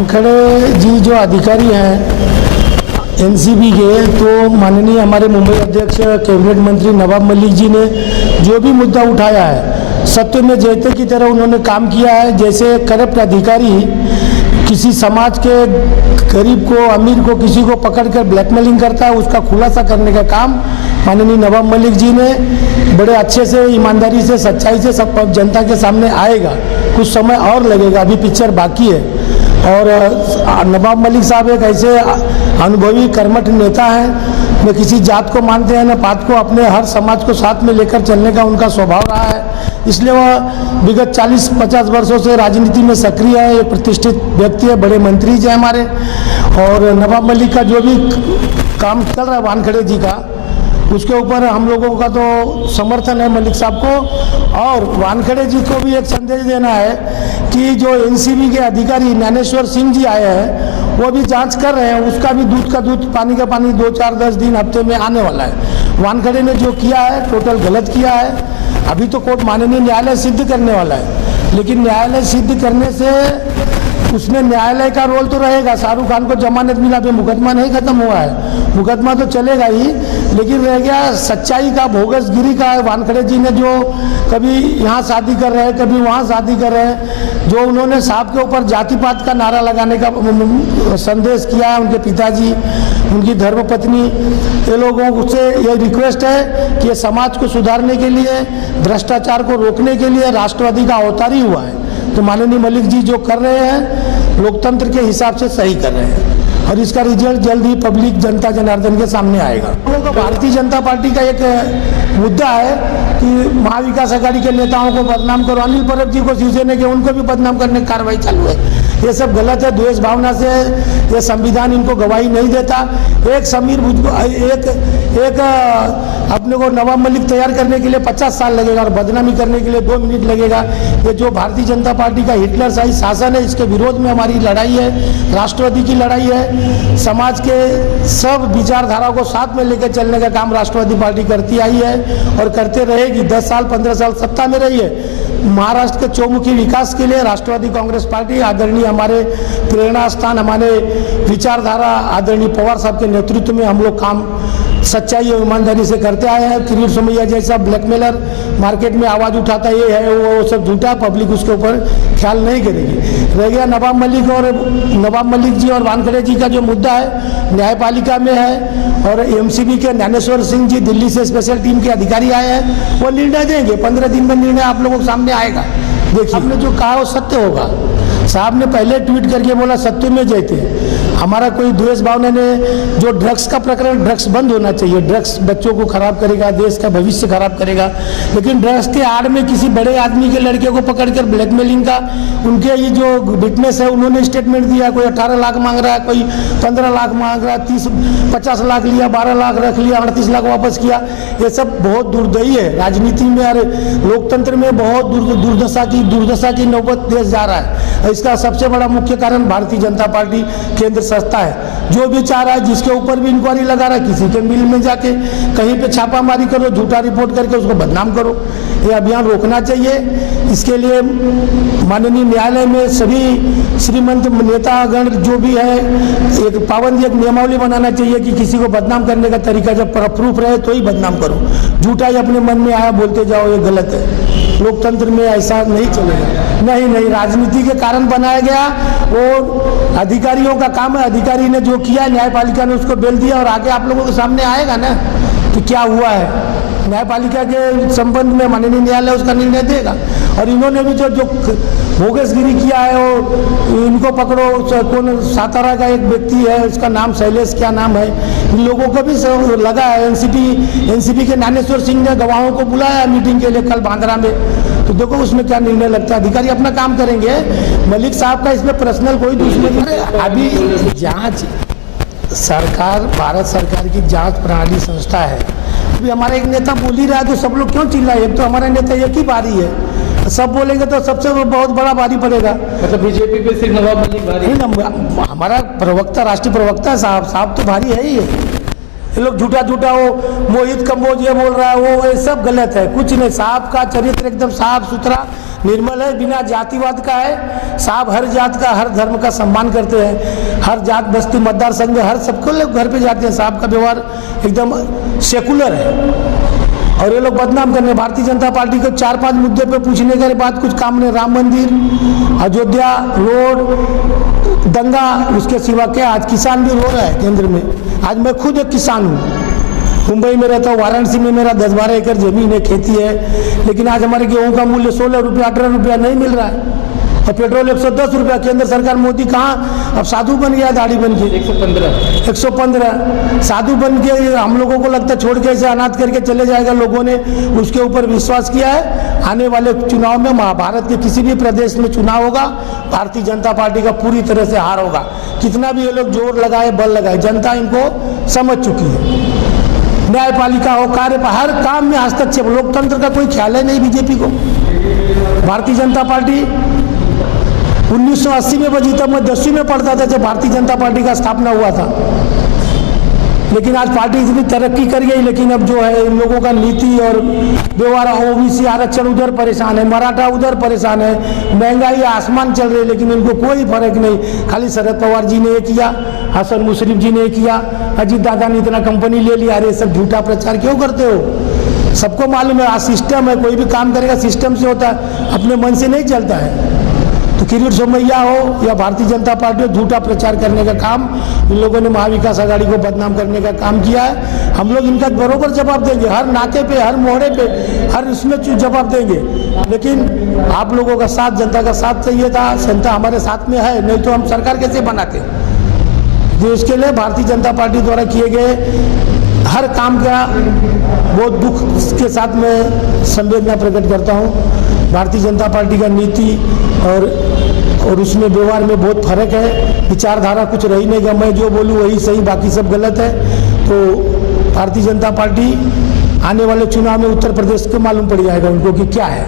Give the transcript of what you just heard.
वानखेड़े जी जो अधिकारी हैं एनसीबी के, तो माननीय हमारे मुंबई अध्यक्ष कैबिनेट मंत्री नवाब मलिक जी ने जो भी मुद्दा उठाया है, सत्य में जयते की तरह उन्होंने काम किया है। जैसे करप्ट अधिकारी किसी समाज के गरीब को, अमीर को, किसी को पकड़कर ब्लैकमेलिंग करता है, उसका खुलासा करने का काम माननीय नवाब मलिक जी ने बड़े अच्छे से, ईमानदारी से, सच्चाई से सब जनता के सामने आएगा। कुछ समय और लगेगा, अभी पिक्चर बाकी है। और नवाब मलिक साहब एक ऐसे अनुभवी कर्मठ नेता हैं, न किसी जात को मानते हैं न पात को, अपने हर समाज को साथ में लेकर चलने का उनका स्वभाव रहा है। इसलिए वह विगत 40-50 वर्षों से राजनीति में सक्रिय है, एक प्रतिष्ठित व्यक्ति है, बड़े मंत्री जी हैं हमारे। और नवाब मलिक का जो भी काम चल रहा है वानखेड़े जी का, उसके ऊपर हम लोगों का तो समर्थन है मलिक साहब को। और वानखेड़े जी को भी एक संदेश देना है कि जो एनसीबी के अधिकारी ज्ञानेश्वर सिंह जी आए हैं, वो भी जांच कर रहे हैं, उसका भी दूध का दूध, पानी का पानी 2-4-10 दिन हफ्ते में आने वाला है। वानखेड़े ने जो किया है टोटल गलत किया है। अभी तो कोर्ट माननीय न्यायालय सिद्ध करने वाला है, लेकिन न्यायालय सिद्ध करने से उसमें न्यायालय का रोल तो रहेगा। शाहरुख खान को जमानत मिला, अभी मुकदमा नहीं खत्म हुआ है, मुकदमा तो चलेगा ही, लेकिन रह गया सच्चाई का, भोगसगिरी का। वानखेड़े जी ने जो कभी यहाँ शादी कर रहे हैं, कभी वहाँ शादी कर रहे हैं, जो उन्होंने साहब के ऊपर जाति पात का नारा लगाने का संदेश किया है, उनके पिताजी, उनकी धर्मपत्नी, ये लोगों से ये रिक्वेस्ट है कि ये समाज को सुधारने के लिए, भ्रष्टाचार को रोकने के लिए राष्ट्रवादी का अवतार ही हुआ है। तो माननीय मलिक जी जो कर रहे हैं लोकतंत्र के हिसाब से सही कर रहे हैं, और इसका रिजल्ट जल्द ही पब्लिक, जनता जनार्दन के सामने आएगा। हम लोगों का भारतीय जनता पार्टी का एक मुद्दा है कि महाविकास आघाड़ी के नेताओं को बदनाम करो, अनिल परब जी को शिवसेना के, उनको भी बदनाम करने की कार्रवाई चालू है। ये सब गलत है, द्वेष भावना से ये संविधान इनको गवाही नहीं देता। एक समीर एक अपने को नवाब मलिक तैयार करने के लिए 50 साल लगेगा, और बदनामी करने के लिए 2 मिनट लगेगा। ये जो भारतीय जनता पार्टी का हिटलरशाही शासन है, इसके विरोध में हमारी लड़ाई है, राष्ट्रवादी की लड़ाई है। समाज के सब विचारधारा को साथ में लेकर चलने का काम राष्ट्रवादी पार्टी करती आई है और करते रहेगी। 10 साल 15 साल सत्ता में रही है। महाराष्ट्र के चौमुखी विकास के लिए राष्ट्रवादी कांग्रेस पार्टी, आदरणीय हमारे प्रेरणा स्थान, हमारे विचारधारा आदरणीय पवार साहब के नेतृत्व में हम लोग काम सच्चाई और ईमानदारी से करते आए हैं। किरीट सोमैया जैसा ब्लैकमेलर मार्केट में आवाज़ उठाता ये है वो सब झूठा, पब्लिक उसके ऊपर ख्याल नहीं करेगी। रह गया नवाब मलिक जी और वानखेड़े जी का जो मुद्दा है, न्यायपालिका में है, और एमसीबी के ज्ञानेश्वर सिंह जी दिल्ली से स्पेशल टीम के अधिकारी आए हैं, वो निर्णय देंगे। 15 दिन में निर्णय आप लोगों के सामने आएगा। देखिए, आपने जो कहा वो सत्य होगा। साहब ने पहले ट्वीट करके बोला सत्य में जयते। हमारा कोई द्वेष भावना ने, जो ड्रग्स का प्रकरण, ड्रग्स बंद होना चाहिए। ड्रग्स बच्चों को खराब करेगा, देश का भविष्य खराब करेगा। लेकिन ड्रग्स के आड़ में किसी बड़े आदमी के लड़के को पकड़कर ब्लैकमेलिंग का, उनके ये जो विटनेस है उन्होंने स्टेटमेंट दिया, कोई 18 लाख मांग रहा है, कोई 15 लाख मांग रहा है, 50 लाख लिया, 12 लाख रख लिया, 38 लाख वापस किया। ये सब बहुत दुर्दयी है। राजनीति में और लोकतंत्र में बहुत दुर्दशा की नौबत देश जा रहा है। इसका सबसे बड़ा मुख्य कारण भारतीय जनता पार्टी केंद्र संस्था है। जो भी चाह रहा है, जिसके ऊपर भी इंक्वायरी लगा रहा है, किसी के मिल में जाके कहीं पे छापामारी करो, झूठा रिपोर्ट करके उसको बदनाम करो, ये अभियान रोकना चाहिए। इसके लिए माननीय न्यायालय में सभी श्रीमंत नेतागण जो भी है, एक पाबंदी, एक नियमावली बनाना चाहिए कि किसी को बदनाम करने का तरीका जब प्रूफ रहे तो ही बदनाम करो। झूठा ही अपने मन में आया बोलते जाओ, ये गलत है। लोकतंत्र में ऐसा नहीं चलेगा। नहीं, राजनीति के कारण बनाया गया, वो अधिकारियों का काम है। अधिकारी ने जो किया, न्यायपालिका ने उसको बेल दिया, और आगे आप लोगों के सामने आएगा ना कि क्या हुआ है। न्यायपालिका के संबंध में माननीय न्यायालय उसका निर्णय देगा। और इन्होंने भी जो बोगसगिरी किया है, वो इनको पकड़ो। कौन, सातारा का एक व्यक्ति है, उसका नाम शैलेश, क्या नाम है, इन लोगों को भी लगा है। एनसीपी के ज्ञानेश्वर सिंह ने गवाहों को बुलाया मीटिंग के लिए कल बांद्रा में, तो देखो उसमें क्या निर्णय लगता है। अधिकारी अपना काम करेंगे। मलिक साहब का इसमें पर्सनल कोई दुश्मनी नहीं। अभी जांच सरकार, भारत सरकार की जांच प्रणाली संस्था है। अभी हमारा एक नेता बोल ही रहा है तो सब लोग क्यों चिल्लाए? एक तो हमारा नेता एक ही बारी है, सब बोलेंगे तो सबसे बहुत बड़ा भारी पड़ेगा। मतलब बीजेपी पे सिर्फ नवाब मलिक भारी नहीं, हमारा प्रवक्ता, राष्ट्रीय प्रवक्ता साहब तो भारी है ही है। ये लोग झूठा वो मोहित कंबोज ये बोल रहा है, वो ये सब गलत है। कुछ नहीं, साहब का चरित्र एकदम साफ सुथरा, निर्मल है, बिना जातिवाद का है। साहब हर जात का, हर धर्म का सम्मान करते हैं। हर जात बस्ती मतदार संघ हर सबको लोग घर पे जाते हैं। साहब का व्यवहार एकदम सेकुलर है। और ये लोग बदनाम करने, भारतीय जनता पार्टी को 4-5 मुद्दे पे पूछने के बाद कुछ काम नहीं। राम मंदिर, अयोध्या रोड, दंगा, उसके सिवा क्या? आज किसान भी रो रहा है केंद्र में। आज मैं खुद एक किसान हूँ, मुंबई में रहता हूँ, वाराणसी में मेरा 10-12 एकड़ जमीन है, खेती है, लेकिन आज हमारे गेहूं का मूल्य 16 रुपया 18 रुपया नहीं मिल रहा है। और पेट्रोल 110 रुपया। केंद्र सरकार मोदी कहाँ अब साधु बन गया, दाढ़ी बन के 115 साधु बन के हम लोगों को लगता है छोड़ के ऐसे अनाथ करके चले जाएगा। लोगों ने उसके ऊपर विश्वास किया है। आने वाले चुनाव में महाभारत के किसी भी प्रदेश में चुनाव होगा, भारतीय जनता पार्टी का पूरी तरह से हार होगा। कितना भी ये लोग जोर लगाए, बल लगाए, जनता इनको समझ चुकी है। न्यायपालिका हो, हर काम में हस्तक्षेप, लोकतंत्र का कोई ख्याल है नहीं बीजेपी को। भारतीय जनता पार्टी 1980 में बजी, तब मैं 10वीं में पढ़ता था जब भारतीय जनता पार्टी का स्थापना हुआ था। लेकिन आज पार्टी इतनी तरक्की कर गई, लेकिन अब जो है इन लोगों का नीति और व्यवहार, ओबीसी आरक्षण उधर परेशान है, मराठा उधर परेशान है, महंगाई आसमान चल रही है, लेकिन इनको कोई फर्क नहीं। खाली शरद पवार जी ने ये किया, हसन मुशर्रफ जी ने किया, अजीत दादा ने इतना कंपनी ले लिया। अरे सब झूठा प्रचार क्यों करते हो? सबको मालूम है आज सिस्टम है, कोई भी काम करेगा सिस्टम से होता है, अपने मन से नहीं चलता है। तो किरीट सोमैया हो या भारतीय जनता पार्टी हो, झूठा प्रचार करने का काम इन लोगों ने महाविकास आघाड़ी को बदनाम करने का काम किया है। हम लोग इनका बरोबर जवाब देंगे, हर नाके पे, हर मोहरे पे, हर इसमें जवाब देंगे। लेकिन आप लोगों का साथ, जनता का साथ चाहिए था। जनता हमारे साथ में है, नहीं तो हम सरकार कैसे बनाते। देश के लिए भारतीय जनता पार्टी द्वारा किए गए हर काम का बहुत दुख के साथ मैं संवेदना प्रकट करता हूँ। भारतीय जनता पार्टी का नीति और उसमें व्यवहार में बहुत फर्क है। विचारधारा कुछ रही नहीं कि मैं जो बोलूँ वही सही, बाकी सब गलत है। तो भारतीय जनता पार्टी आने वाले चुनाव में उत्तर प्रदेश को मालूम पड़ जाएगा उनको कि क्या है।